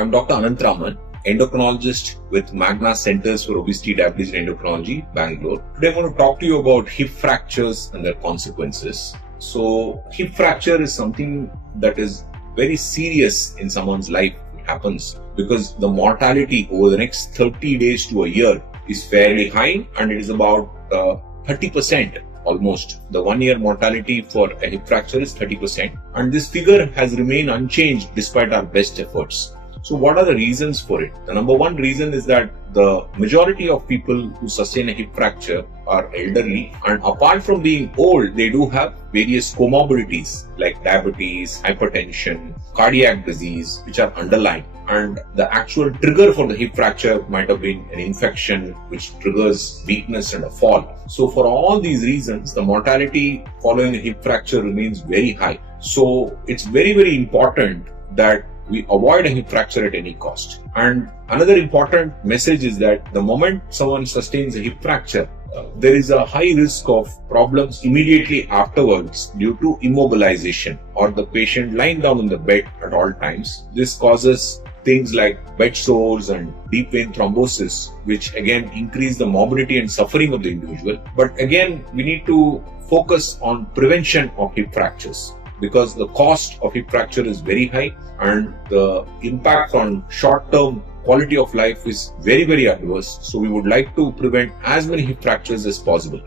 I'm Dr. Anantraman, endocrinologist with Magna Centers for Obesity, Diabetes and Endocrinology, Bangalore. Today I'm going to talk to you about hip fractures and their consequences. So hip fracture is something that is very serious in someone's life. It happens because the mortality over the next 30 days to a year is fairly high, and it is about 30%. Almost. The 1 year mortality for a hip fracture is 30%, and this figure has remained unchanged despite our best efforts. So what are the reasons for it? The number one reason is that the majority of people who sustain a hip fracture are elderly, and apart from being old, they do have various comorbidities like diabetes, hypertension, cardiac disease, which are underlying. And the actual trigger for the hip fracture might have been an infection which triggers weakness and a fall. So for all these reasons, the mortality following a hip fracture remains very high. So it's very, very important that we avoid a hip fracture at any cost. And another important message is that the moment someone sustains a hip fracture, there is a high risk of problems immediately afterwards due to immobilization or the patient lying down on the bed at all times. This causes things like bed sores and deep vein thrombosis, which again increase the morbidity and suffering of the individual. But again, we need to focus on prevention of hip fractures, because the cost of hip fracture is very high and the impact on short-term quality of life is very, very adverse. So we would like to prevent as many hip fractures as possible.